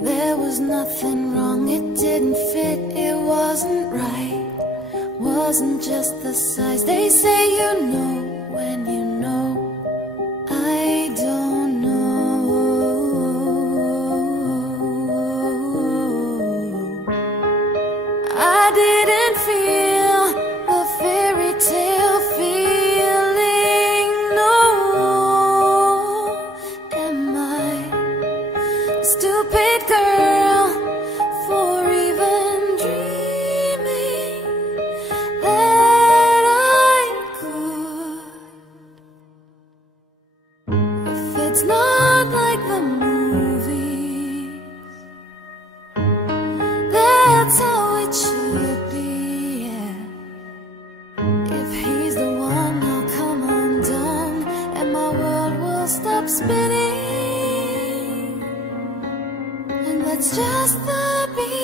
There was nothing wrong, it didn't fit, it wasn't right. Wasn't just the size. They say you know when you know. I don't know. I didn't feel the fairy tale feeling, no. Am I stupid girl for even dreaming that I could? If it's not like the movies, that's how it should be, yeah. If he's the one, I'll come undone and my world will stop spinning. And that's just the beginning.